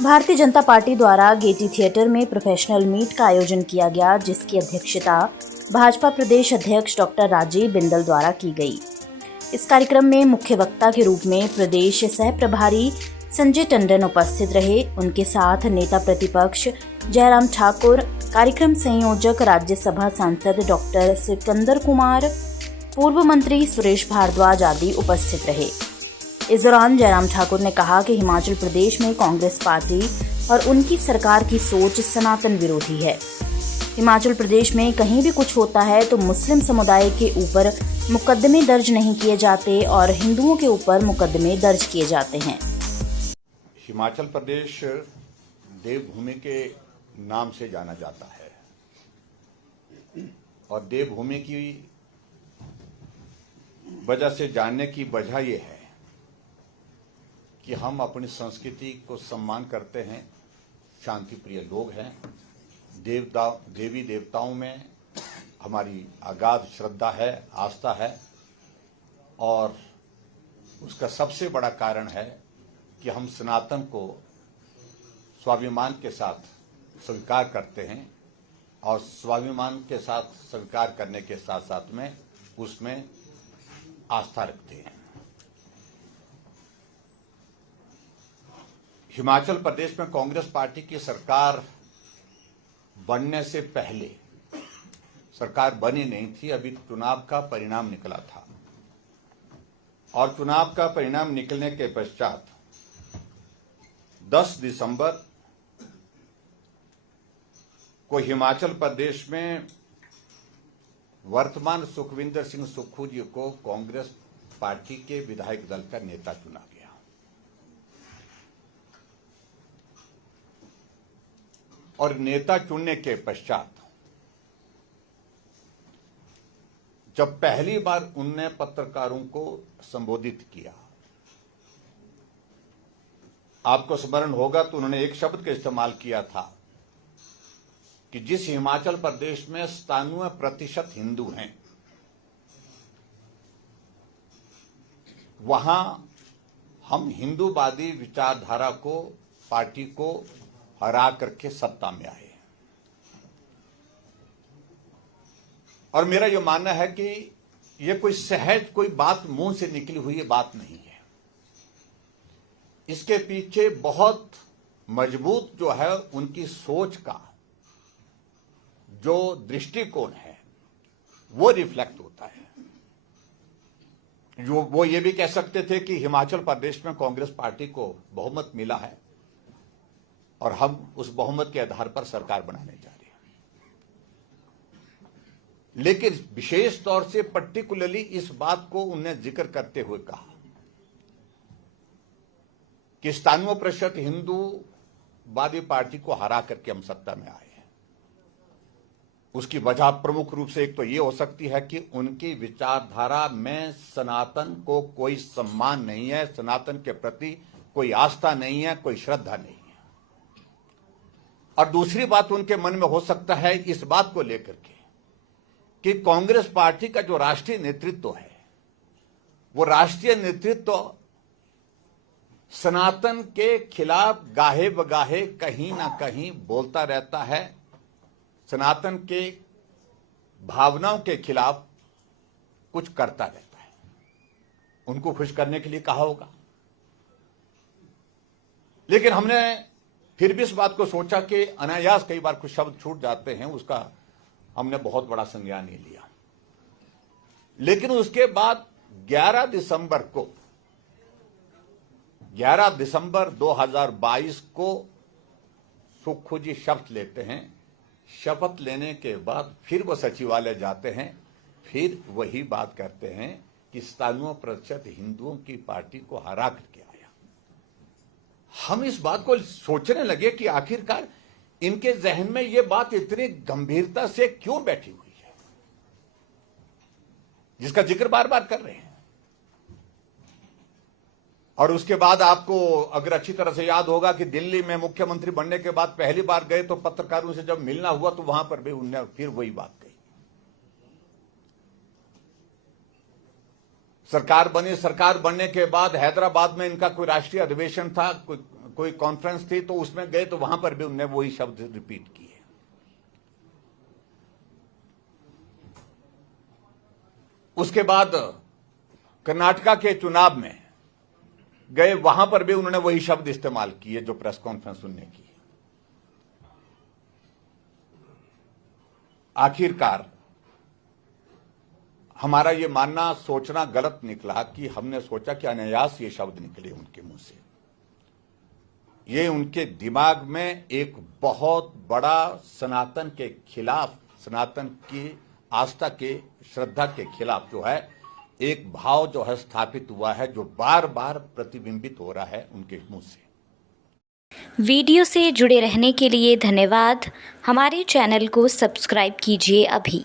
Bharatiya Janata party द्वारा Getty theatre में professional meet का आयोजन किया गया, जिसकी अध्यक्षता भाजपा प्रदेश अध्यक्ष डॉक्टर राजीव बिंदल द्वारा की गई। इस कार्यक्रम में मुख्य वक्ता के रूप में प्रदेश सह प्रभारी संजय टंडन उपस्थित रहे। उनके साथ नेता प्रतिपक्ष जयराम ठाकुर, कार्यक्रम संयोजक राज्यसभा सांसद डॉक्टर सिकंदर कुमार, पूर्व मंत्री सुरेश भारद्वाज आदि उपस्थित रहे। इस दौरान जयराम ठाकुर ने कहा कि हिमाचल प्रदेश में कांग्रेस पार्टी और उनकी सरकार की सोच सनातन विरोधी है। हिमाचल प्रदेश में कहीं भी कुछ होता है तो मुस्लिम समुदाय के ऊपर मुकदमे दर्ज नहीं किए जाते और हिंदुओं के ऊपर मुकदमे दर्ज किए जाते हैं। हिमाचल प्रदेश देवभूमि के नाम से जाना जाता है और देवभूमि की वजह से जानने की वजह यह है कि हम अपनी संस्कृति को सम्मान करते हैं, शांति प्रिय लोग हैं, देवी देवताओं में हमारी अगाध श्रद्धा है, आस्था है और उसका सबसे बड़ा कारण है कि हम सनातन को स्वाभिमान के साथ स्वीकार करते हैं और स्वाभिमान के साथ स्वीकार करने के साथ साथ में उसमें आस्था रखते हैं। हिमाचल प्रदेश में कांग्रेस पार्टी की सरकार बनने से पहले सरकार बनी नहीं थी, अभी चुनाव का परिणाम निकला था और चुनाव का परिणाम निकलने के पश्चात 10 दिसंबर को हिमाचल प्रदेश में वर्तमान सुखविंदर सिंह सुक्खू जी को कांग्रेस पार्टी के विधायक दल का नेता चुना गया और नेता चुनने के पश्चात जब पहली बार उनने पत्रकारों को संबोधित किया, आपको स्मरण होगा तो उन्होंने एक शब्द का इस्तेमाल किया था कि जिस हिमाचल प्रदेश में 97% हिंदू हैं, वहां हम हिंदूवादी विचारधारा को, पार्टी को हरा करके सत्ता में आए। और मेरा यह मानना है कि यह कोई सहज कोई बात मुंह से निकली हुई बात नहीं है, इसके पीछे बहुत मजबूत जो है उनकी सोच का जो दृष्टिकोण है वो रिफ्लेक्ट होता है। जो वो ये भी कह सकते थे कि हिमाचल प्रदेश में कांग्रेस पार्टी को बहुमत मिला है और हम उस बहुमत के आधार पर सरकार बनाने जा रहे हैं, लेकिन विशेष तौर से पर्टिकुलरली इस बात को उन्होंने जिक्र करते हुए कहा कि 97% हिंदूवादी पार्टी को हरा करके हम सत्ता में आए हैं। उसकी वजह प्रमुख रूप से एक तो ये हो सकती है कि उनकी विचारधारा में सनातन को कोई सम्मान नहीं है, सनातन के प्रति कोई आस्था नहीं है, कोई श्रद्धा नहीं है। और दूसरी बात उनके मन में हो सकता है इस बात को लेकर के कि कांग्रेस पार्टी का जो राष्ट्रीय नेतृत्व है वो राष्ट्रीय नेतृत्व सनातन के खिलाफ गाहे बगाहे कहीं ना कहीं बोलता रहता है, सनातन के भावनाओं के खिलाफ कुछ करता रहता है। उनको खुश करने के लिए कहा होगा, लेकिन हमने फिर भी इस बात को सोचा कि अनायास कई बार कुछ शब्द छूट जाते हैं, उसका हमने बहुत बड़ा संज्ञान नहीं लिया। लेकिन उसके बाद 11 दिसंबर 2022 को सुक्खू जी शपथ लेते हैं। शपथ लेने के बाद फिर वो सचिवालय जाते हैं, फिर वही बात करते हैं कि 97% हिंदुओं की पार्टी को हरा करके आया। हम इस बात को सोचने लगे कि आखिरकार इनके जहन में ये बात इतनी गंभीरता से क्यों बैठी हुई है, जिसका जिक्र बार बार कर रहे हैं। और उसके बाद आपको अगर अच्छी तरह से याद होगा कि दिल्ली में मुख्यमंत्री बनने के बाद पहली बार गए तो पत्रकारों से जब मिलना हुआ तो वहां पर भी उन्होंने फिर वही बात कही। सरकार बनी, सरकार बनने के बाद हैदराबाद में इनका कोई राष्ट्रीय अधिवेशन था, कोई कोई कॉन्फ्रेंस थी तो उसमें गए तो वहां पर भी उन्होंने वही शब्द रिपीट किए। उसके बाद कर्नाटका के चुनाव में गए, वहां पर भी उन्होंने वही शब्द इस्तेमाल किए जो प्रेस कॉन्फ्रेंस उन्होंने की। आखिरकार हमारा ये मानना सोचना गलत निकला कि हमने सोचा कि अनायास ये शब्द निकले उनके मुंह से। ये उनके दिमाग में एक बहुत बड़ा सनातन के खिलाफ, सनातन की आस्था के, श्रद्धा के खिलाफ जो है एक भाव जो है स्थापित हुआ है, जो बार बार प्रतिबिंबित हो रहा है उनके मुंह से। वीडियो से जुड़े रहने के लिए धन्यवाद। हमारे चैनल को सब्सक्राइब कीजिए अभी।